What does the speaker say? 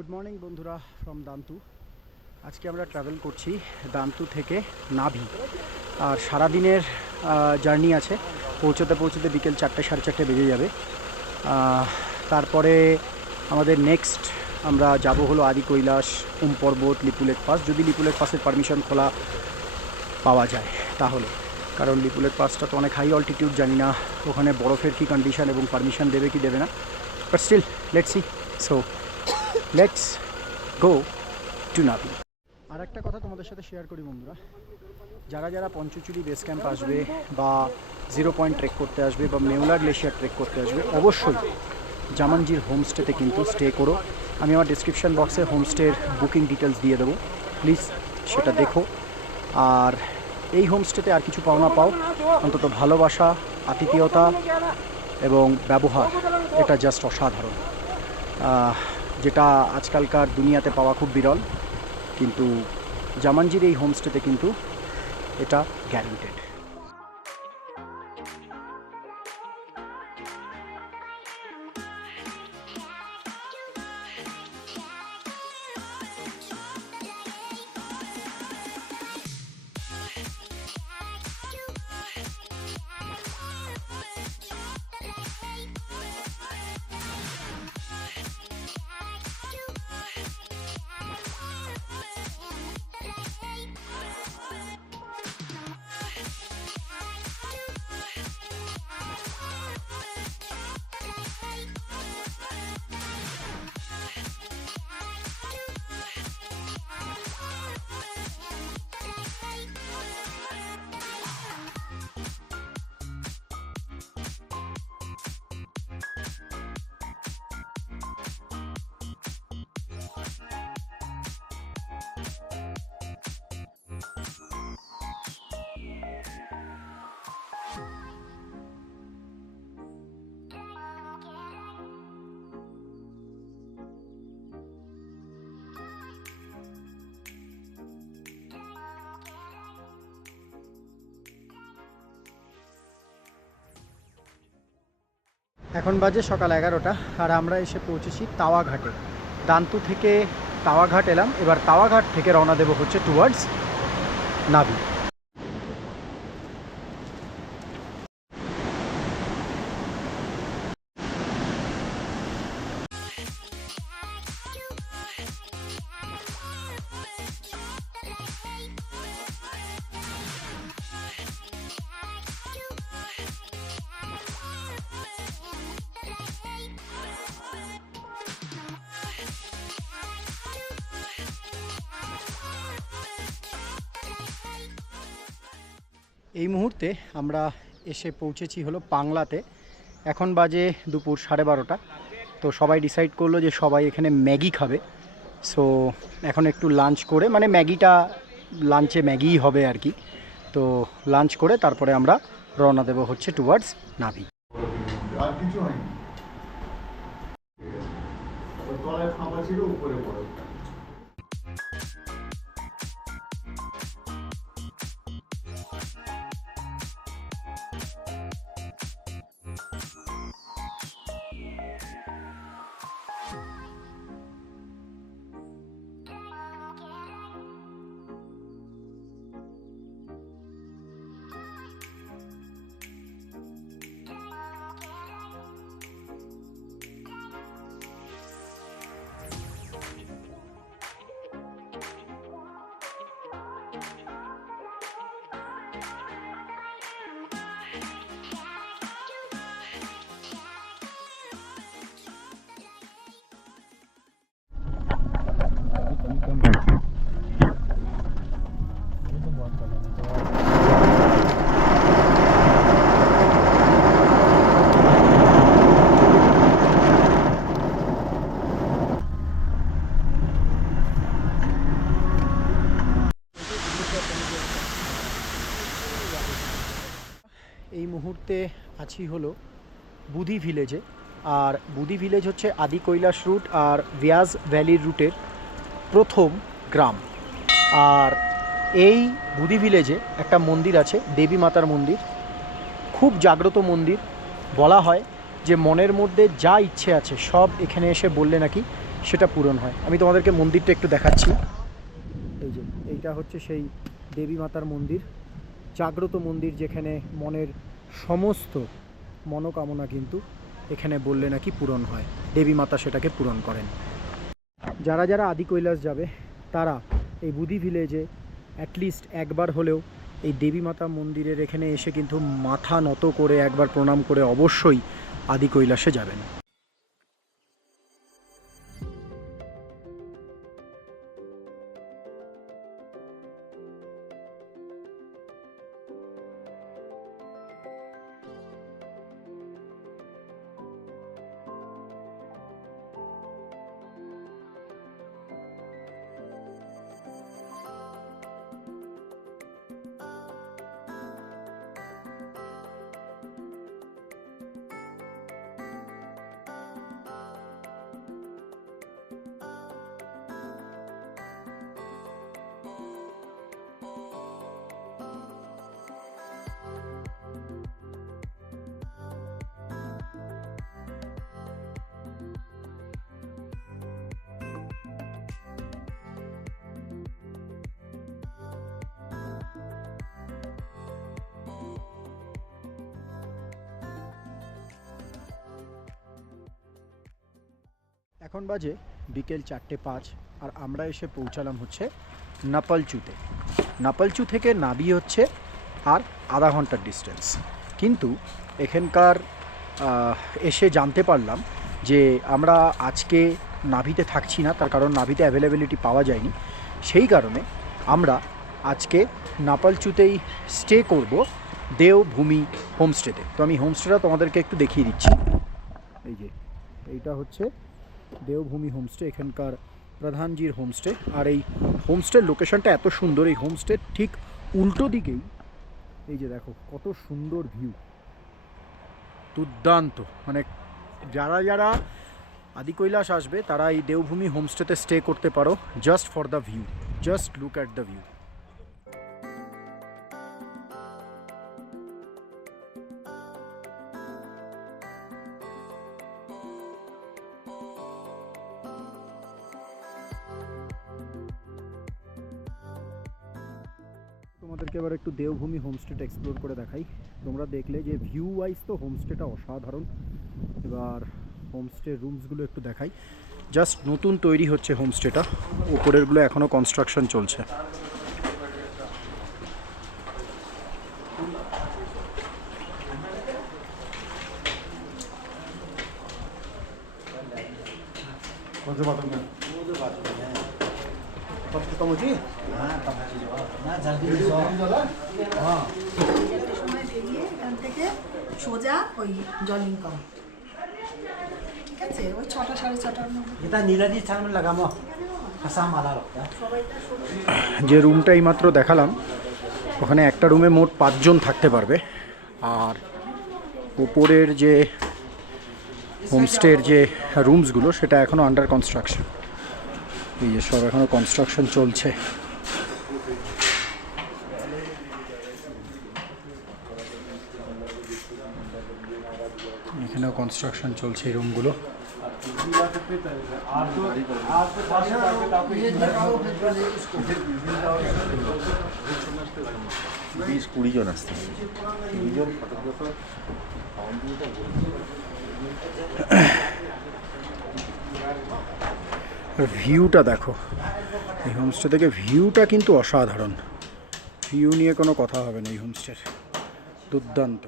Good morning বন্ধুরা from দান্তু। আজকে আমরা ট্রাভেল করছি দান্তু থেকে নাভি। আর সারাদিনের জার্নি আছে, পৌঁছতে পৌঁছতে বিকেল 4টে সাড়ে 4টে বেজে যাবে। তারপরে আমাদের নেক্সট আমরা যাব হলো আদি কৈলাস, ওম পর্বত, লিপুলেক পাস। যদি লিপুলেক পাসের পারমিশন খোলা পাওয়া যায় তাহলে, কারণ লিপুলেক পাসটা তো অনেক হাই অল্টিটিউড, জানি না ওখানে বরফের কী কন্ডিশন এবং পারমিশন দেবে কি দেবে না, but still let's see. So let's go to নাভি। আর একটা কথা তোমাদের সাথে শেয়ার করি বন্ধুরা, যারা যারা পঞ্চচুরি বেস ক্যাম্প আসবে বা 0 পয়েন্ট ট্রেক করতে আসবে বা মেউলা গ্লেশিয়ার ট্রেক করতে আসবে, অবশ্যই জামানজির হোমস্টেতে কিন্তু স্টে করো। আমি আমার ডিসক্রিপশান বক্সে হোমস্টের বুকিং ডিটেলস দিয়ে দেবো, প্লিজ সেটা দেখো। আর এই হোমস্টেতে আর কিছু পাও না পাও, অন্তত ভালোবাসা, আতিথেয়তা এবং ব্যবহার, এটা জাস্ট অসাধারণ, যেটা আজকালকার দুনিয়াতে পাওয়া খুব বিরল। কিন্তু জামানজির এই হোমস্টেতে কিন্তু এটা গ্যারেন্টেড। এখন বাজে সকাল 11টা, আর আমরা এসে পৌঁছেছি তাওয়াঘাটে। দান্তু থেকে তাওয়াঘাট এলাম, এবার তাওয়াঘাট থেকে রওনা দেব হচ্ছে টুয়ার্ডস নাভি। এই মুহূর্তে আমরা এসে পৌঁছেছি হলো পাংলাতে। এখন বাজে দুপুর 12:30। তো সবাই ডিসাইড করলো যে সবাই এখানে ম্যাগি খাবে। সো এখন একটু লাঞ্চ করে, মানে ম্যাগিটা লাঞ্চে ম্যাগিই হবে আর কি। তো লাঞ্চ করে তারপরে আমরা রওনা দেব হচ্ছে টুয়ার্ডস নাভি। আর কিছু হয়নি, তলায় খাবার ছিল, উপরে পড়ে। এই মুহূর্তে আছি হলো বুধি ভিলেজে। আর বুধি ভিলেজ হচ্ছে আদি কৈলাস রুট আর ভিয়াজ ভ্যালির রুটের প্রথম গ্রাম। আর এই বুধি ভিলেজে একটা মন্দির আছে, দেবী মাতার মন্দির, খুব জাগ্রত মন্দির। বলা হয় যে মনের মধ্যে যা ইচ্ছে আছে সব এখানে এসে বললে নাকি সেটা পূরণ হয়। আমি তোমাদেরকে মন্দিরটা একটু দেখাচ্ছি। এই যে এইটা হচ্ছে সেই দেবী মাতার মন্দির, জাগ্রত মন্দির, যেখানে মনের সমস্ত মনোকামনা কিন্তু এখানে বললে নাকি পূরণ হয়, দেবী মাতা সেটাকে পূরণ করেন। যারা যারা আদি কৈলাস যাবে তারা এই বুদি ভিলেজে অ্যাটলিস্ট একবার হলেও এই দেবী মাতা মন্দিরের এখানে এসে কিন্তু মাথা নত করে একবার প্রণাম করে অবশ্যই আদি কৈলাসে যাবেন। এখন বাজে বিকেল 4:05 আর আমরা এসে পৌঁছালাম হচ্ছে নাপালচুতে। নাপালচু থেকে নাবি হচ্ছে আর আধা ঘন্টার ডিস্টেন্স। কিন্তু এখানকার এসে জানতে পারলাম যে আমরা আজকে নাভিতে থাকছি না, তার কারণ নাভিতে অ্যাভেলেবিলিটি পাওয়া যায়নি। সেই কারণে আমরা আজকে নাপালচুতেই স্টে করব, দেওভূমি হোমস্টেতে। তো আমি হোমস্টেটা তোমাদেরকে একটু দেখিয়ে দিচ্ছি। এই যে এইটা হচ্ছে দেওভূমি হোমস্টে, এখানকার প্রধানজির হোমস্টে। আর এই হোমস্টের লোকেশনটা এত সুন্দর, এই হোমস্টের ঠিক উল্টো দিকেই এই যে দেখো কত সুন্দর ভিউ, দুর্দান্ত। মানে যারা যারা আদি কৈলাস আসবে তারা এই দেওভূমি হোমস্টেতে স্টে করতে পারো, just for the view, just look at the view. তোমাদেরকে এবার একটু দেওভূমি হোমস্টেটা এক্সপ্লোর করে দেখাই। তোমরা দেখলে যে ভিউ ওয়াইজ তো হোমস্টেটা অসাধারণ। এবার হোমস্টে রুমসগুলো একটু দেখাই। জাস্ট নতুন তৈরি হচ্ছে হোমস্টেটা, উপরেরগুলো এখনও কনস্ট্রাকশন চলছে। সোজা ওই জল ইনকাম, ঠিক আছে, ওই 6টা 6:30টার মধ্যে। যে রুমটা এইমাত্র দেখালাম ওখানে একটা রুমে মোট 5 জন থাকতে পারবে। আর ওপরের যে হোমস্টের যে রুমসগুলো সেটা এখনও আন্ডার কনস্ট্রাকশন। এই যে সব এখনও কনস্ট্রাকশন চলছে। এখানেও কনস্ট্রাকশন চলছে এই রুমগুলো। ভিউটা দেখো, এই হোমস্টে থেকে ভিউটা কিন্তু অসাধারণ। ভিউ নিয়ে কোনো কথা হবে না, এই হোমস্টের দুর্দান্ত।